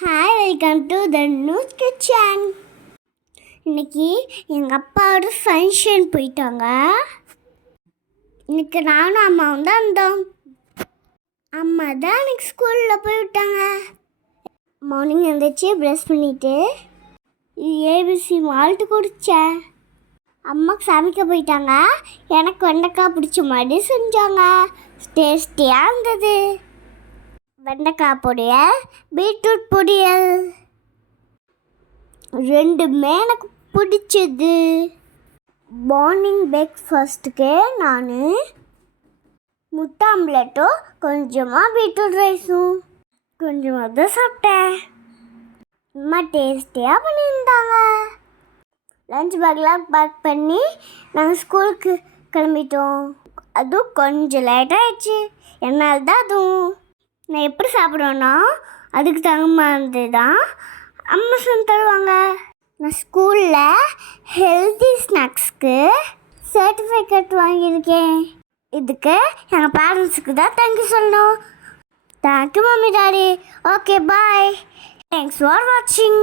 Hi, welcome to the news kitchen. இன்னைக்கு எங்கள் அப்பாவோட ஃபங்க்ஷன் போயிட்டாங்க. இன்னைக்கு நானும் அம்மாவும் தான் இருந்தோம். அம்மா தான் இன்னைக்கு ஸ்கூலில் போய் விட்டாங்க. மார்னிங் எழுந்திரிச்சு ப்ரஷ் பண்ணிவிட்டு ஏபிசி மால்ட்டு குடித்தேன். அம்மாவுக்கு சமைக்க போயிட்டாங்க. எனக்கு வெண்டைக்காய் பிடிச்ச மாதிரி செஞ்சாங்க. டேஸ்டியாக இருந்தது. வெண்டைக்காய் பொரியல், பீட்ரூட் பொரியல் ரெண்டுமே எனக்கு பிடிச்சது. மார்னிங் பிரேக்ஃபாஸ்ட்டுக்கு நான் முட்டை ஆம்லெட்டும் கொஞ்சமாக பீட்ரூட் ரைஸும் கொஞ்சமாக தான் சாப்பிட்டேன். அம்மா டேஸ்டியாக பண்ணியிருந்தாங்க. லஞ்ச் பேக்லாம் பேக் பண்ணி நாங்கள் ஸ்கூலுக்கு கிளம்பிட்டோம். அதுவும் கொஞ்சம் லேட்டாகிடுச்சு. என்னால் தான் அதுவும் நான் எப்படி சாப்பிடுவேன்னா அதுக்கு தகுந்த மாதிரி தான் அம்மா சொல்லி தருவாங்க. நான் ஸ்கூலில் ஹெல்தி ஸ்நாக்ஸ்க்கு சர்டிஃபிகேட் வாங்கியிருக்கேன். இதுக்கு எங்கள் பேரண்ட்ஸுக்கு தான் தேங்க்யூ சொல்லணும். Thank you mummy daddy. Okay bye. Thanks for வாட்சிங்.